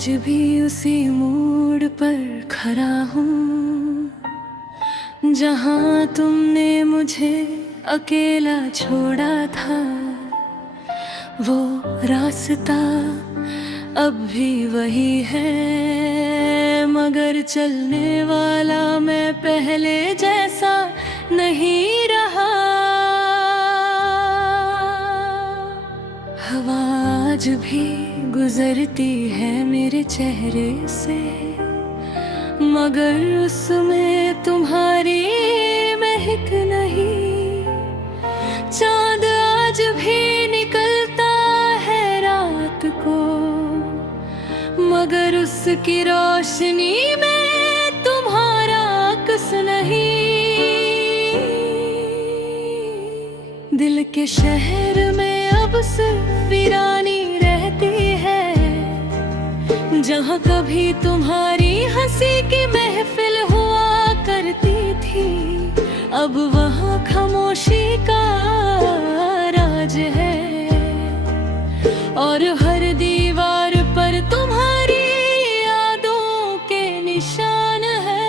आज भी उसी मोड़ पर खड़ा हूँ जहाँ तुमने मुझे अकेला छोड़ा था। वो रास्ता अब भी वही है, मगर चलने वाला मैं पहले जैसा नहीं रहा। हवा आज भी गुजरती है मेरे चेहरे से, मगर उसमें तुम्हारी महक नहीं। चांद आज भी निकलता है रात को, मगर उसकी रोशनी में तुम्हारा अक्स नहीं। दिल के शहर में अब सिर्फ वीरानी रहती है, जहाँ कभी तुम्हारी हंसी की महफिल हुआ करती थी। अब वहाँ खामोशी का राज है, और हर दीवार पर तुम्हारी यादों के निशान है।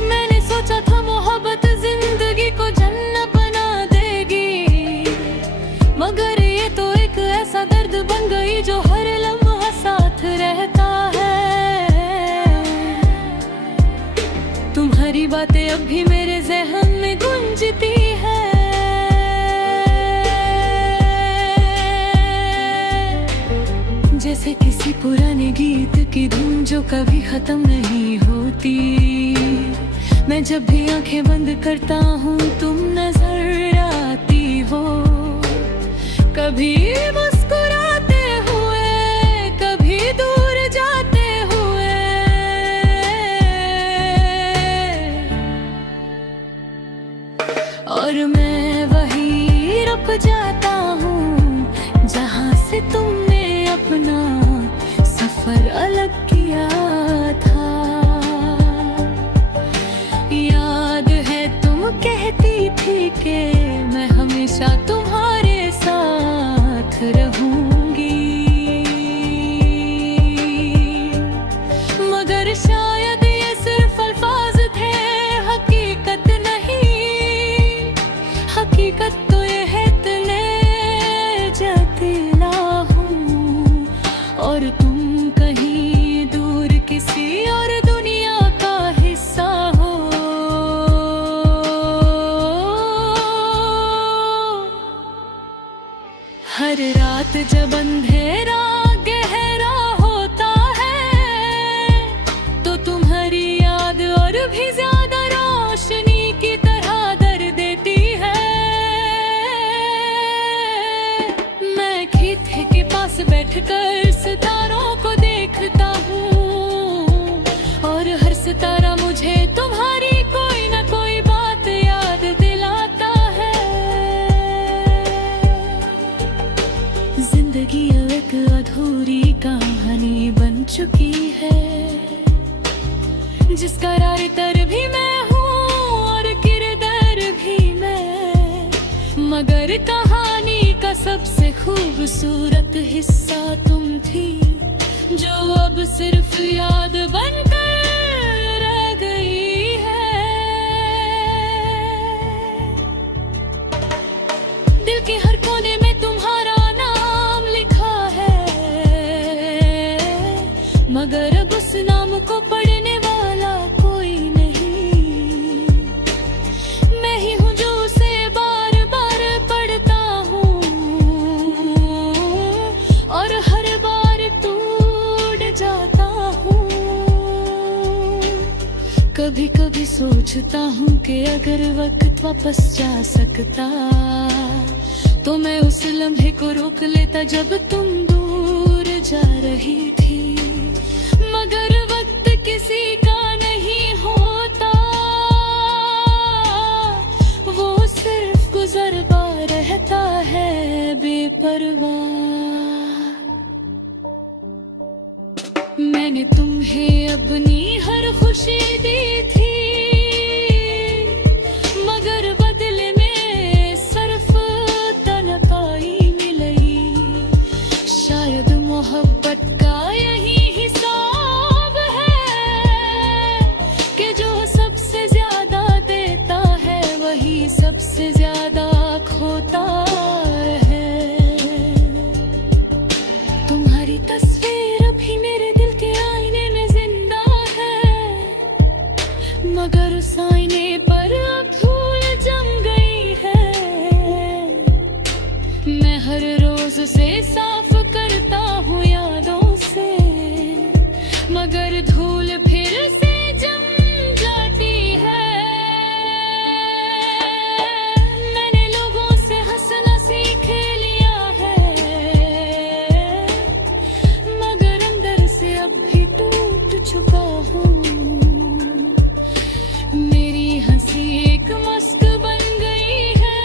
मैंने सोचा था मोहब्बत जिंदगी को जन्नत बना देगी, मगर ये तो एक ऐसा दर्द बन गई जो हर लम्हा साथ रहता है। तुम्हारी बातें अब भी मेरे ज़हन में गूंजती है, जैसे किसी पुराने गीत की धुन जो कभी खत्म नहीं होती। मैं जब भी आंखें बंद करता हूँ तुम नजर आती हो, कभी मुस्कुराते हुए, कभी दूर जाते हुए। और मैं वहीं रुक जाता हूँ जहाँ से तुमने अपना सफर अलग किया था। याद है तुम कहती थी कि मैं हमेशा तुम्हारे साथ रहूंगी, मगर शायद ये सिर्फ अल्फाज थे, हकीकत नहीं। हकीकत तो ये है तले जाती ना हूँ, और तुम कहीं दूर किसी और दुनिया का हिस्सा हो। हर रात जब अंधेरा गहरा होता है, तो तुम्हारी याद और भी ज्यादा रोशनी की तरह दर देती है। मैं खिड़की के पास बैठकर सितारों को देखता हूँ, और हर सितारा मुझे तुम्हारी कोई ना कोई बात याद दिलाता है। जिंदगी एक अधूरी कहानी बन चुकी है, जिसका राइटर भी मैं हूँ और किरदार भी मैं, मगर कहानी का सबसे खूबसूरत हिस्सा तुम थी, जो अब सिर्फ याद बनकर रह गई है। दिल के हर कोने में तुम्हारा नाम लिखा है, मगर अब उस नाम को पढ़ने वाला कोई नहीं। मैं ही हूँ जो उसे बार बार पढ़ता हूँ, और हर बार टूट जाता हूँ। कभी कभी सोचता हूँ कि अगर वक्त वापस जा सकता, तो मैं उस लम्हे को रोक लेता जब तुम दूर जा रही थी। मगर वक्त किसी का नहीं होता, वो सिर्फ गुजरता रहता है बेपरवाह। मैंने तुम्हें अपनी हर खुशी दी थी, मगर बदले में सिर्फ तन्हाई मिली। का यही हिसाब है कि जो सबसे ज्यादा देता है वही सबसे ज्यादा खोता है। तुम्हारी तस्वीर अभी मेरे दिल के आईने में जिंदा है, मगर उस आईने पर अब धूल जम गई है। मैं हर रोज से साफ करता हूँ यादों से, मगर धूल फिर से जम जाती है। मैंने लोगों से हंसना सीख लिया है, मगर अंदर से अब भी टूट चुका हूँ। मेरी हंसी एक मस्क बन गई है,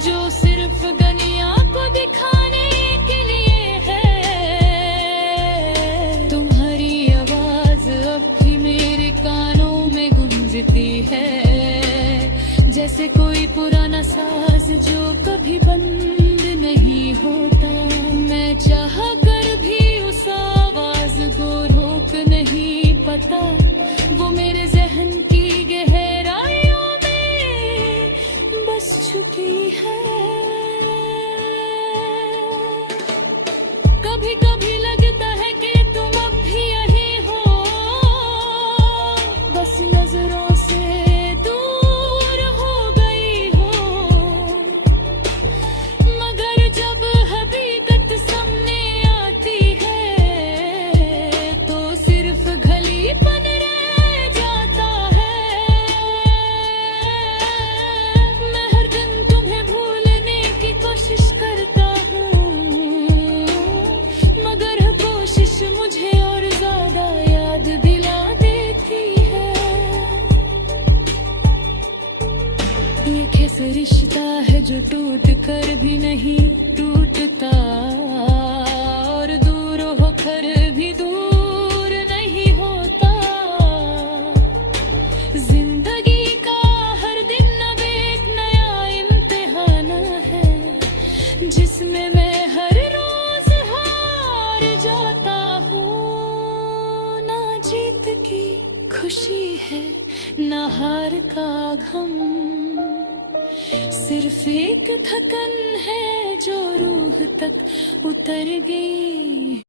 जो सिर्फ गनिया को दिखाने के लिए है। तुम्हारी आवाज अब भी मेरे कानों में गूंजती है, जैसे कोई पुराना साज जो कभी बंद नहीं होता। मैं चाह कर भी उस आवाज को रोक नहीं पाता, वो मेरे जहन की गहराइयों में बस चुकी है। कभी कभी लगता है कि तुम अब भी यही हो, बस नजरों से दूर हो गई हो। मगर जब हकीकत सामने आती है तो सिर्फ गलीपन रह जाता है। मैं हर दिन तुम्हें भूलने की कोशिश करता हूँ, मगर कोशिश मुझे और ज्यादा याद दिला देती है। ये कैसा रिश्ता है जो टूट कर भी नहीं टूटता, और दूर होकर भी दूर नहीं होता। जिंदगी का हर दिन अब एक नया इम्तिहान है, जिसमें मैं हर रोज हार जाता हूँ। ना जीत की खुशी है ना हार का गम, सिर्फ एक थकन है जो रूह तक उतर गई।